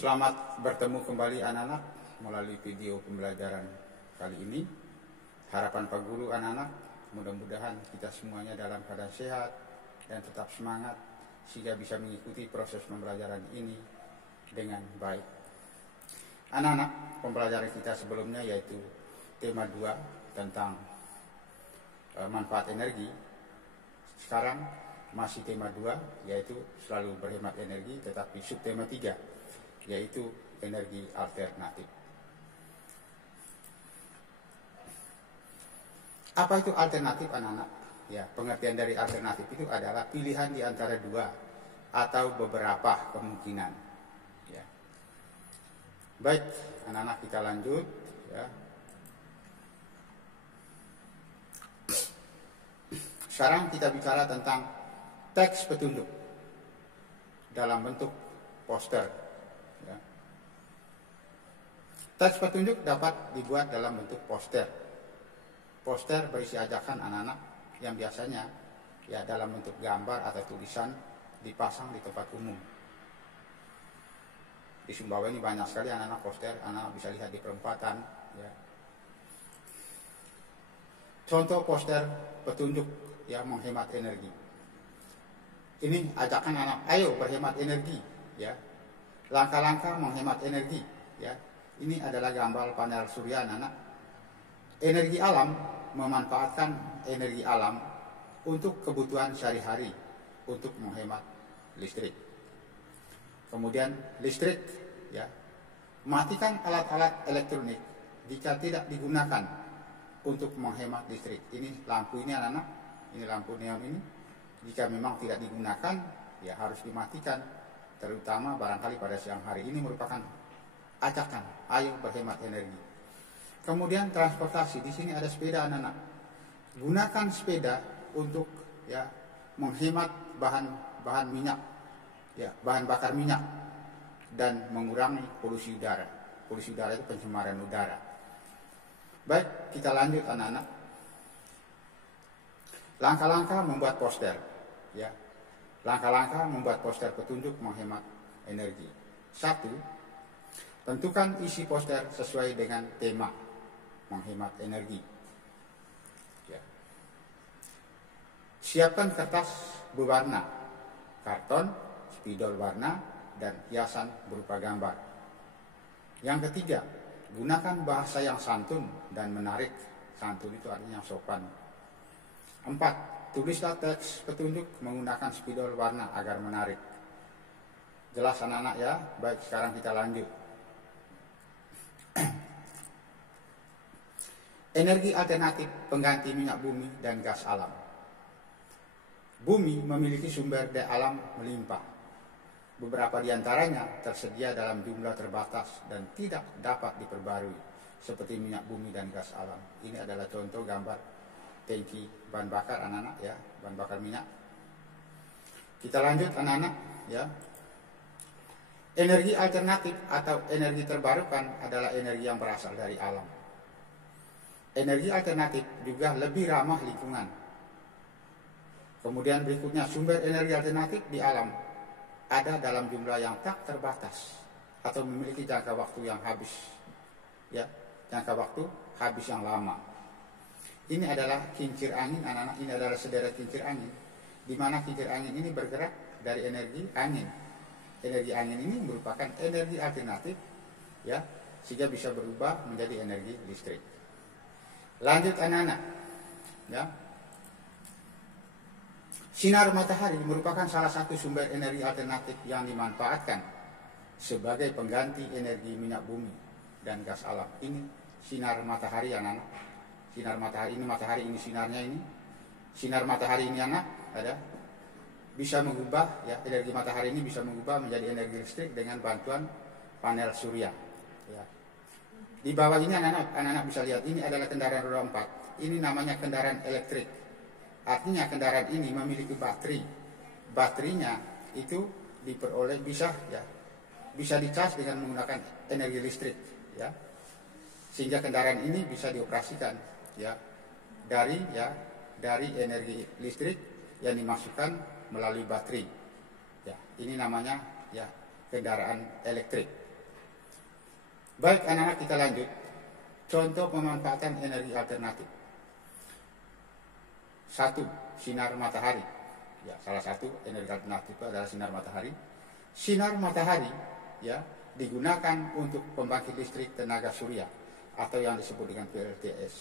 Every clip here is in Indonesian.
Selamat bertemu kembali anak-anak melalui video pembelajaran kali ini. Harapan Pak Guru anak-anak, mudah-mudahan kita semuanya dalam keadaan sehat dan tetap semangat sehingga bisa mengikuti proses pembelajaran ini dengan baik. Anak-anak, pembelajaran kita sebelumnya yaitu tema 2 tentang manfaat energi. Sekarang masih tema 2 yaitu selalu berhemat energi, tetapi subtema 3 yaitu energi alternatif. Apa itu alternatif anak-anak? Ya, pengertian dari alternatif itu adalah pilihan di antara dua atau beberapa kemungkinan. Ya. Baik, anak-anak kita lanjut. Ya. Sekarang kita bicara tentang teks petunjuk dalam bentuk poster. Ya. Teks petunjuk dapat dibuat dalam bentuk poster. Poster berisi ajakan anak-anak yang biasanya ya dalam bentuk gambar atau tulisan dipasang di tempat umum. Di Sumbawa ini banyak sekali anak-anak poster, anak-anak bisa lihat di perempatan. Ya. Contoh poster petunjuk yang menghemat energi. Ini ajakan anak, ayo berhemat energi. Ya. Langkah-langkah menghemat energi. Ya. Ini adalah gambar panel surya anak-anak. Energi alam, memanfaatkan energi alam untuk kebutuhan sehari-hari untuk menghemat listrik. Kemudian listrik, ya, matikan alat-alat elektronik jika tidak digunakan untuk menghemat listrik. Ini lampu ini anak-anak, ini lampu neon ini, jika memang tidak digunakan, ya harus dimatikan. Terutama barangkali pada siang hari. Ini merupakan ajakan, ayo berhemat energi. Kemudian transportasi, di sini ada sepeda anak-anak. Gunakan sepeda untuk ya menghemat bahan minyak, ya bahan bakar minyak dan mengurangi polusi udara. Polusi udara itu pencemaran udara. Baik, kita lanjut anak-anak. Langkah-langkah membuat poster, ya. Langkah-langkah membuat poster petunjuk menghemat energi. 1. Tentukan isi poster sesuai dengan tema menghemat energi. Ya. Siapkan kertas berwarna, karton, spidol warna, dan hiasan berupa gambar. Yang ketiga, gunakan bahasa yang santun dan menarik. Santun itu artinya sopan. 4. Tulislah teks petunjuk menggunakan spidol warna agar menarik. Jelas anak-anak ya? Baik, sekarang kita lanjut. Energi alternatif pengganti minyak bumi dan gas alam. Bumi memiliki sumber daya alam melimpah. Beberapa di antaranya tersedia dalam jumlah terbatas dan tidak dapat diperbarui, seperti minyak bumi dan gas alam. Ini adalah contoh gambar tangki bahan bakar anak-anak ya, bahan bakar minyak. Kita lanjut anak-anak ya. Energi alternatif atau energi terbarukan adalah energi yang berasal dari alam. Energi alternatif juga lebih ramah lingkungan. Kemudian berikutnya, sumber energi alternatif di alam ada dalam jumlah yang tak terbatas atau memiliki jangka waktu yang habis. Ya, jangka waktu habis yang lama. Ini adalah kincir angin anak-anak, ini adalah sederet kincir angin, di mana kincir angin ini bergerak dari energi angin. Energi angin ini merupakan energi alternatif, ya, sehingga bisa berubah menjadi energi listrik. Lanjut anak-anak, ya. Sinar matahari merupakan salah satu sumber energi alternatif yang dimanfaatkan sebagai pengganti energi minyak bumi dan gas alam. Ini sinar matahari anak-anak. Sinar matahari ini sinarnya ini. Sinar matahari ini anak ada bisa mengubah ya, energi matahari ini bisa mengubah menjadi energi listrik dengan bantuan panel surya. Ya. Di bawah ini anak-anak bisa lihat, ini adalah kendaraan roda 4. Ini namanya kendaraan elektrik. Artinya kendaraan ini memiliki baterai. Baterainya itu diperoleh bisa dicas dengan menggunakan energi listrik, ya. Sehingga kendaraan ini bisa dioperasikan ya dari energi listrik yang dimasukkan melalui baterai. Ya, ini namanya ya kendaraan elektrik. Baik anak-anak, kita lanjut. Contoh pemanfaatan energi alternatif. 1. Sinar matahari. Ya, salah satu energi alternatif itu adalah sinar matahari. Sinar matahari ya digunakan untuk pembangkit listrik tenaga surya atau yang disebut dengan PLTS.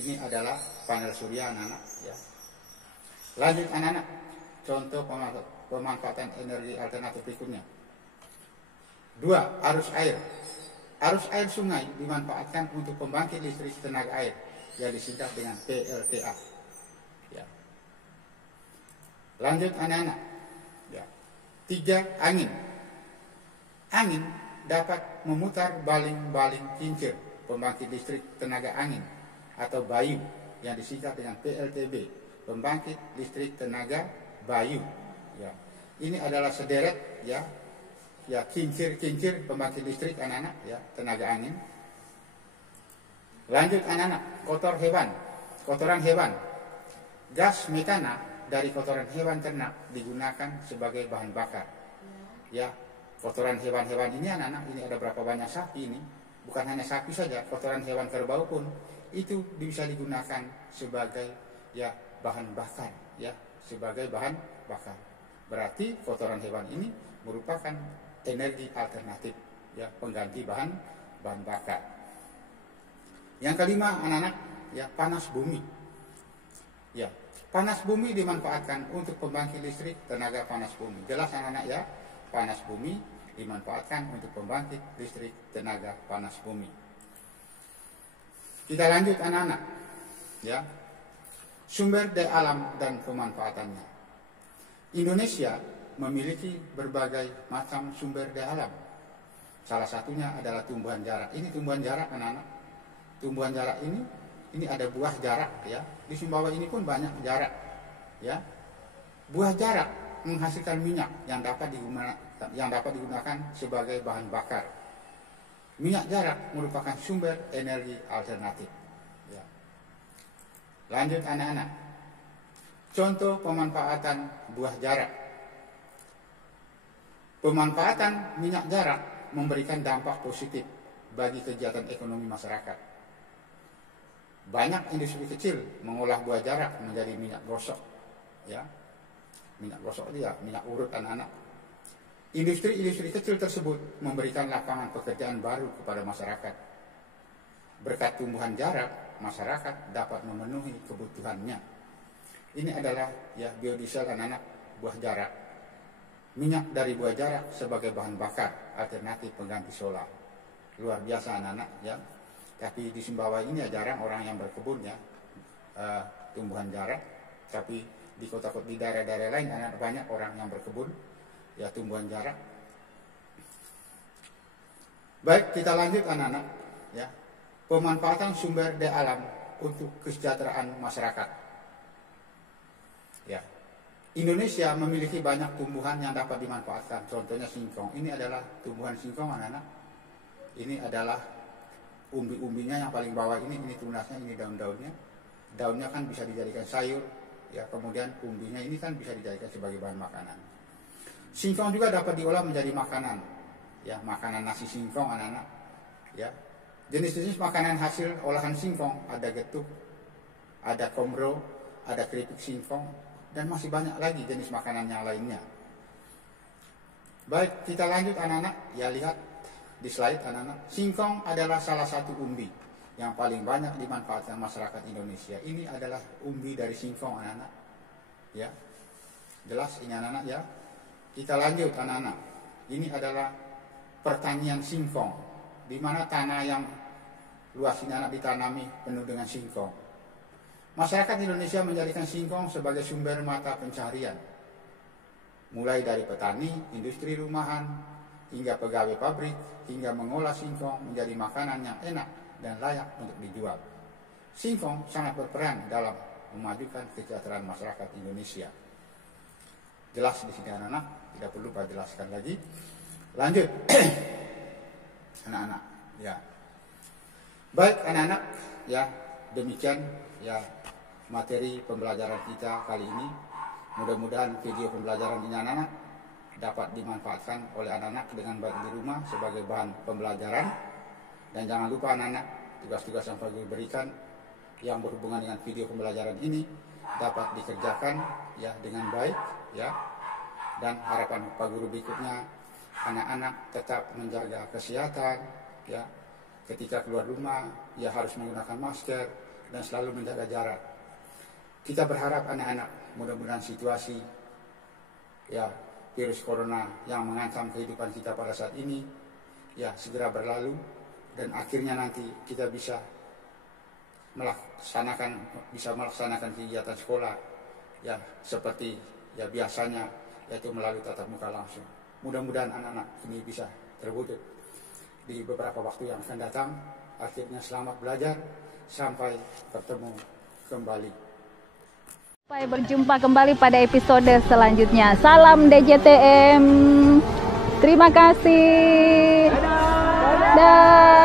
Ini adalah panel surya anak-anak ya. Lanjut anak-anak, contoh pemanfaatan energi alternatif berikutnya. 2. Arus air. Arus air sungai dimanfaatkan untuk pembangkit listrik tenaga air yang disingkat dengan PLTA. Ya. Lanjut anak-anak. Ya. 3. Angin. Angin dapat memutar baling-baling kincir pembangkit listrik tenaga angin atau bayu yang disingkat dengan PLTB, pembangkit listrik tenaga bayu. Ya. Ini adalah sederet ya kincir-kincir pembangkit listrik anak-anak ya, tenaga angin. Lanjut anak-anak, kotoran hewan. Gas metana dari kotoran hewan ternak digunakan sebagai bahan bakar. Ya, kotoran hewan-hewan ini anak-anak, ini ada berapa banyak sapi ini? Bukan hanya sapi saja, kotoran hewan kerbau pun itu bisa digunakan sebagai ya bahan bakar ya, sebagai bahan bakar. Berarti kotoran hewan ini merupakan energi alternatif ya, pengganti bahan bakar. Yang kelima anak-anak ya, panas bumi. Ya, panas bumi dimanfaatkan untuk pembangkit listrik tenaga panas bumi. Jelas anak-anak ya, panas bumi dimanfaatkan untuk pembangkit listrik tenaga panas bumi. Kita lanjut anak-anak ya. Sumber daya alam dan pemanfaatannya. Indonesia memiliki berbagai macam sumber daya alam. Salah satunya adalah tumbuhan jarak. Ini tumbuhan jarak anak-anak. Tumbuhan jarak ini ada buah jarak ya. Di Sumbawa ini pun banyak jarak ya. Buah jarak menghasilkan minyak yang dapat digunakan sebagai bahan bakar. Minyak jarak merupakan sumber energi alternatif. Ya. Lanjut anak-anak. Contoh pemanfaatan buah jarak. Pemanfaatan minyak jarak memberikan dampak positif bagi kegiatan ekonomi masyarakat. Banyak industri kecil mengolah buah jarak menjadi minyak gosok. Ya. Minyak gosok dia, minyak urut anak-anak. Industri-industri kecil tersebut memberikan lapangan pekerjaan baru kepada masyarakat. Berkat tumbuhan jarak, masyarakat dapat memenuhi kebutuhannya. Ini adalah ya biodiesel anak-anak, buah jarak. Minyak dari buah jarak sebagai bahan bakar alternatif pengganti solar. Luar biasa anak-anak ya. Tapi di Sumbawa ini ya jarang orang yang berkebun ya tumbuhan jarak. Tapi di kota-kota, di daerah-daerah lain anak banyak orang yang berkebun ya tumbuhan jarak. Baik, kita lanjut anak-anak ya. Pemanfaatan sumber daya alam untuk kesejahteraan masyarakat. Ya. Indonesia memiliki banyak tumbuhan yang dapat dimanfaatkan. Contohnya singkong. Ini adalah tumbuhan singkong anak-anak. Ini adalah umbi-umbinya yang paling bawah ini tunasnya, ini daun-daunnya. Daunnya kan bisa dijadikan sayur, ya. Kemudian umbinya ini kan bisa dijadikan sebagai bahan makanan. Singkong juga dapat diolah menjadi makanan, ya, makanan nasi singkong anak-anak. Ya. Jenis-jenis makanan hasil olahan singkong ada getuk, ada komro, ada keripik singkong, dan masih banyak lagi jenis makanan yang lainnya. Baik, kita lanjut anak-anak. Ya, lihat di slide anak-anak. Singkong adalah salah satu umbi yang paling banyak dimanfaatkan masyarakat Indonesia. Ini adalah umbi dari singkong anak-anak. Ya, jelas ini anak-anak ya. Kita lanjut anak-anak. Ini adalah pertanian singkong, di mana tanah yang luas ini anak ditanami penuh dengan singkong. Masyarakat Indonesia menjadikan singkong sebagai sumber mata pencaharian. Mulai dari petani, industri rumahan, hingga pegawai pabrik, hingga mengolah singkong menjadi makanan yang enak dan layak untuk dijual. Singkong sangat berperan dalam memajukan kesejahteraan masyarakat Indonesia. Jelas di sini anak-anak, tidak perlu saya jelaskan lagi. Lanjut. Anak-anak, ya. Baik anak-anak, ya, demikian ya materi pembelajaran kita kali ini. Mudah-mudahan video pembelajaran ini anak-anak dapat dimanfaatkan oleh anak-anak dengan baik di rumah sebagai bahan pembelajaran Dan jangan lupa anak-anak, tugas-tugas yang Pak Guru berikan yang berhubungan dengan video pembelajaran ini dapat dikerjakan ya dengan baik ya. Dan harapan Pak Guru berikutnya, anak-anak tetap menjaga kesehatan ya. Ketika keluar rumah ya harus menggunakan masker dan selalu menjaga jarak. Kita berharap anak-anak mudah-mudahan situasi ya virus corona yang mengancam kehidupan kita pada saat ini ya segera berlalu, dan akhirnya nanti kita bisa melaksanakan kegiatan sekolah ya seperti ya biasanya, yaitu melalui tatap muka langsung. Mudah-mudahan anak-anak ini bisa terwujud di beberapa waktu yang akan datang. Akhirnya selamat belajar, sampai bertemu kembali. Sampai berjumpa kembali pada episode selanjutnya. Salam DJTM. Terima kasih. Dadah.